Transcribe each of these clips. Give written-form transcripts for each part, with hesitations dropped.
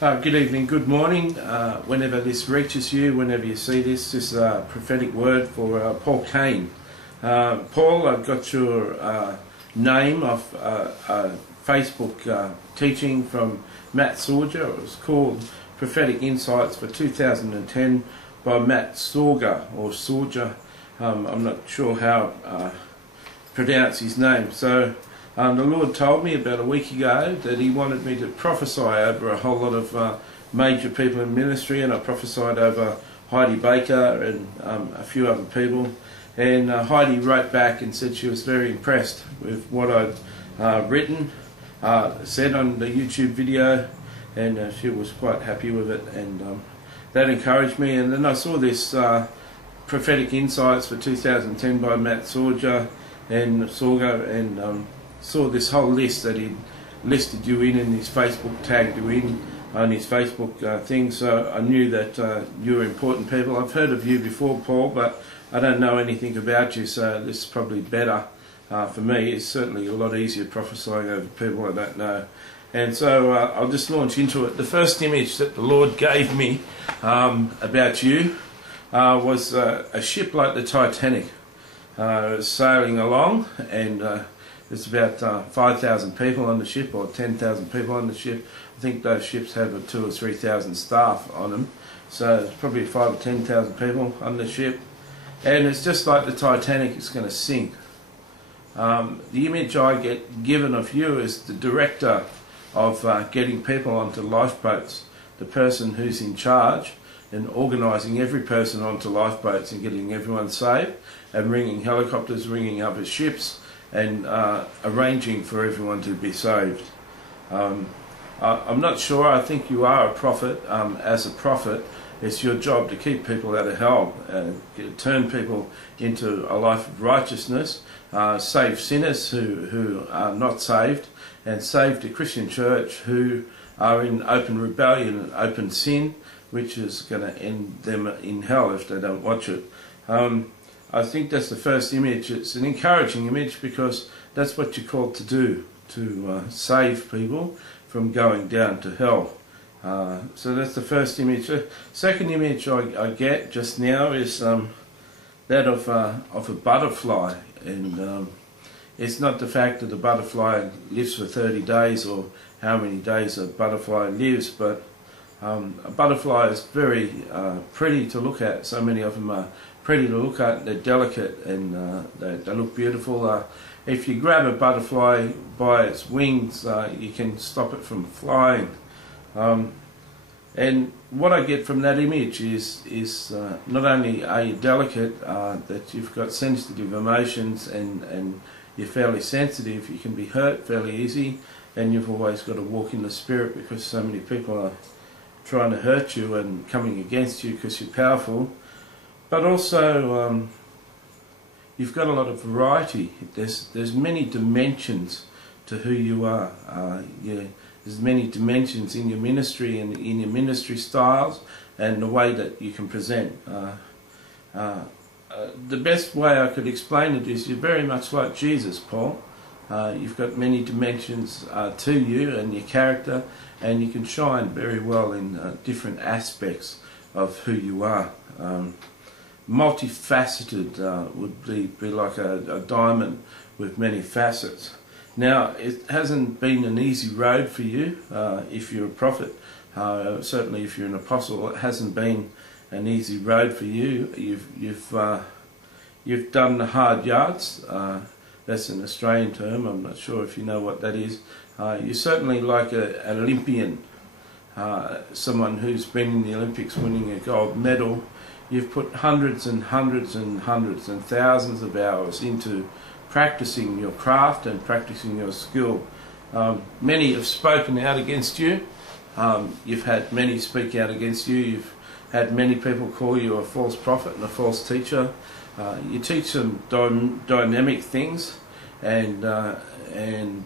Good evening, good morning. Whenever this reaches you, whenever you see this, this is a prophetic word for Paul Cain. Paul, I've got your name off a Facebook teaching from Matt Sorger. It was called Prophetic Insights for 2010 by Matt Sorger, or Sorger. I'm not sure how to pronounce his name. So the Lord told me about a week ago that He wanted me to prophesy over a whole lot of major people in ministry, and I prophesied over Heidi Baker and a few other people. And Heidi wrote back and said she was very impressed with what I'd written, said on the YouTube video, and she was quite happy with it, and that encouraged me. And then I saw this Prophetic Insights for 2010 by Matt Sorger and saw this whole list that he listed you in his Facebook, tagged you in on his Facebook thing, so I knew that you were important people. I've heard of you before, Paul, but I don't know anything about you, so this is probably better for me. It's certainly a lot easier prophesying over people I don't know. And so I'll just launch into it. The first image that the Lord gave me about you was a ship like the Titanic. Sailing along, and there's about 5,000 people on the ship, or 10,000 people on the ship. I think those ships have 2,000 or 3,000 staff on them, so it's probably 5,000 or 10,000 people on the ship, and it's just like the Titanic. It's going to sink. The image I get given of you is the director of getting people onto lifeboats, the person who's in charge and organising every person onto lifeboats and getting everyone saved, and ringing helicopters, ringing other ships, and arranging for everyone to be saved. I'm not sure. I think you are a prophet. As a prophet, it's your job to keep people out of hell, turn people into a life of righteousness, save sinners who are not saved, and save the Christian church who are in open rebellion and open sin, which is going to end them in hell if they don't watch it. I think that's the first image. It's an encouraging image because that's what you're called to do, to save people from going down to hell. So that's the first image. The second image I get just now is that of a butterfly, and it's not the fact that the butterfly lives for 30 days or how many days a butterfly lives, but a butterfly is very pretty to look at. So many of them are pretty to look at. They're delicate, and they look beautiful. If you grab a butterfly by its wings, you can stop it from flying. And what I get from that image is not only are you delicate, that you've got sensitive emotions, and you're fairly sensitive. You can be hurt fairly easy, and you've always got to walk in the Spirit because so many people are trying to hurt you and coming against you because you're powerful. But also you've got a lot of variety. There's many dimensions to who you are. There's many dimensions in your ministry and in your ministry styles and the way that you can present. The best way I could explain it is you're very much like Jesus, Paul. You've got many dimensions to you and your character, and you can shine very well in different aspects of who you are. Multifaceted would be like a diamond with many facets. Now, it hasn't been an easy road for you if you're a prophet. Certainly if you're an apostle, it hasn't been an easy road for you. You've done the hard yards. That's an Australian term. I'm not sure if you know what that is. You're certainly like an Olympian, someone who's been in the Olympics winning a gold medal. You've put hundreds and hundreds and hundreds and thousands of hours into practicing your craft and practicing your skill. Many have spoken out against you. You've had many speak out against you. You've had many people call you a false prophet and a false teacher. You teach some dynamic things, and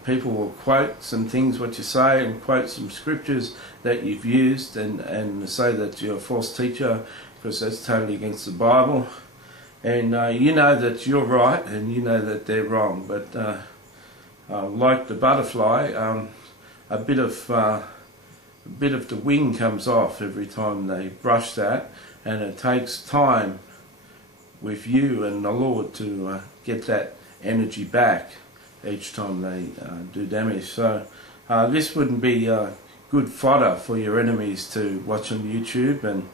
people will quote some things what you say and quote some scriptures that you've used and say that you're a false teacher because that's totally against the Bible. And you know that you're right and you know that they're wrong, but like the butterfly, a bit of a bit of the wing comes off every time they brush that, and it takes time with you and the Lord to get that energy back each time they do damage. So this wouldn't be good fodder for your enemies to watch on YouTube, and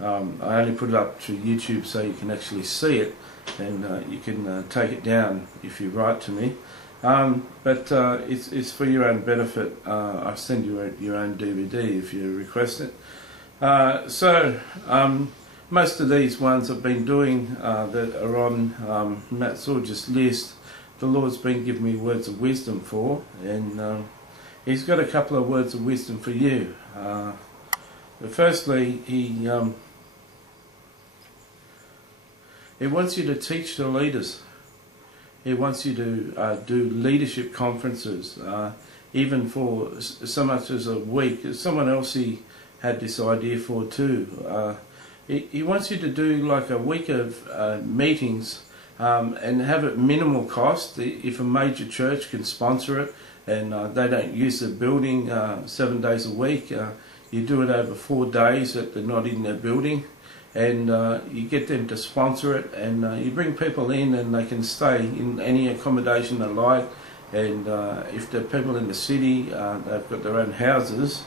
I only put it up to YouTube so you can actually see it, and you can take it down if you write to me. But it's for your own benefit. I'll send you your own DVD if you request it. Most of these ones I've been doing that are on Matt Sorge's list, the Lord's been giving me words of wisdom for, and He's got a couple of words of wisdom for you. Firstly, He wants you to teach the leaders. He wants you to do leadership conferences, even for so much as a week. Someone else he had this idea for too. He wants you to do like a week of meetings and have it minimal cost. If a major church can sponsor it and they don't use the building 7 days a week, you do it over 4 days that they're not in their building, and you get them to sponsor it, and you bring people in and they can stay in any accommodation they like, and if the people in the city, they've got their own houses,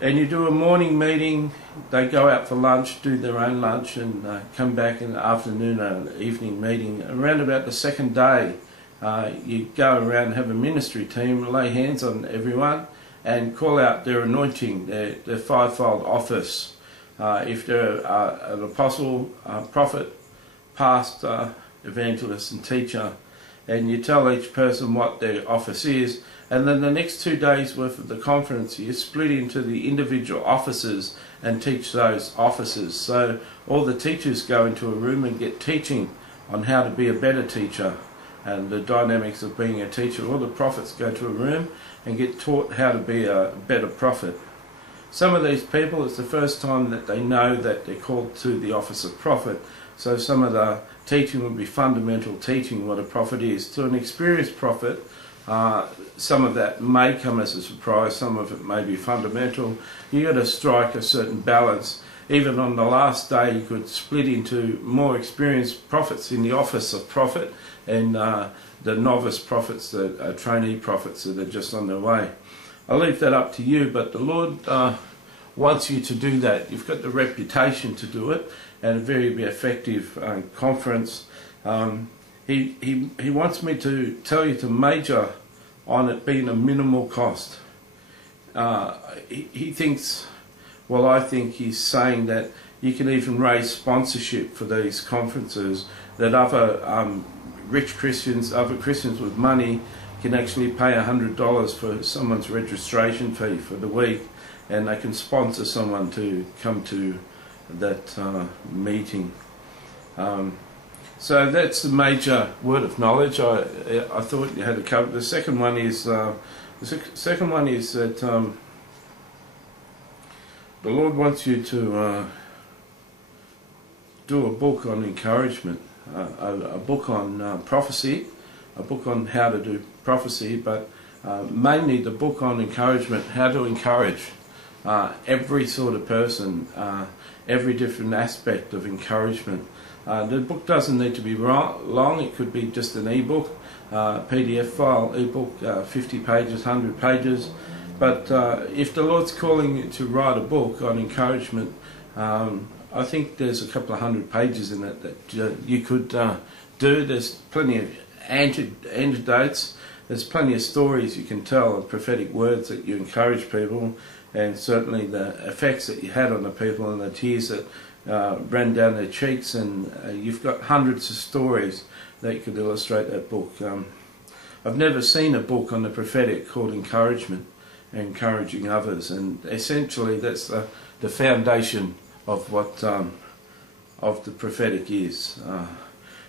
and you do a morning meeting, they go out for lunch, do their own lunch, and come back in the afternoon or evening meeting. Around about the second day, you go around and have a ministry team, lay hands on everyone and call out their anointing, their fivefold office. If they're an apostle, prophet, pastor, evangelist and teacher, and you tell each person what their office is, and then the next 2 days worth of the conference you split into the individual offices and teach those offices. So all the teachers go into a room and get teaching on how to be a better teacher and the dynamics of being a teacher. All the prophets go to a room and get taught how to be a better prophet. Some of these people, it's the first time that they know that they're called to the office of prophet. So some of the teaching will be fundamental teaching what a prophet is. To an experienced prophet, some of that may come as a surprise, some of it may be fundamental. You've got to strike a certain balance. Even on the last day you could split into more experienced prophets in the office of prophet and the novice prophets, the trainee prophets that are just on their way. I'll leave that up to you, but the Lord wants you to do that. You've got the reputation to do it, and a very effective conference. He wants me to tell you to major on it being a minimal cost. He thinks, well, I think he's saying that you can even raise sponsorship for these conferences, that other rich Christians, other Christians with money can actually pay $100 for someone's registration fee for the week, and they can sponsor someone to come to that meeting. So that's the major word of knowledge. I thought you had to cover. The second one is that the Lord wants you to do a book on encouragement, a book on prophecy, a book on how to do prophecy, but mainly the book on encouragement, how to encourage every sort of person, every different aspect of encouragement. The book doesn't need to be long. It could be just an e-book, PDF file, e-book, 50 pages, 100 pages. But if the Lord's calling you to write a book on encouragement, I think there's a couple of 100 pages in it that you could do. There's plenty of antidotes. There's plenty of stories you can tell of prophetic words that you encourage people, and certainly the effects that you had on the people and the tears that ran down their cheeks, and you've got hundreds of stories that you could illustrate that book. I've never seen a book on the prophetic called encouragement, encouraging others, and essentially that's the foundation of what of the prophetic is.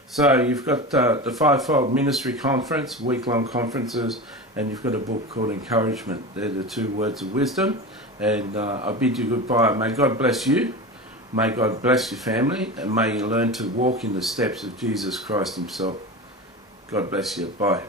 So you've got the Fivefold Ministry Conference, week-long conferences, and you've got a book called Encouragement. They're the two words of wisdom, and I bid you goodbye. May God bless you, may God bless your family, and may you learn to walk in the steps of Jesus Christ himself. God bless you. Bye.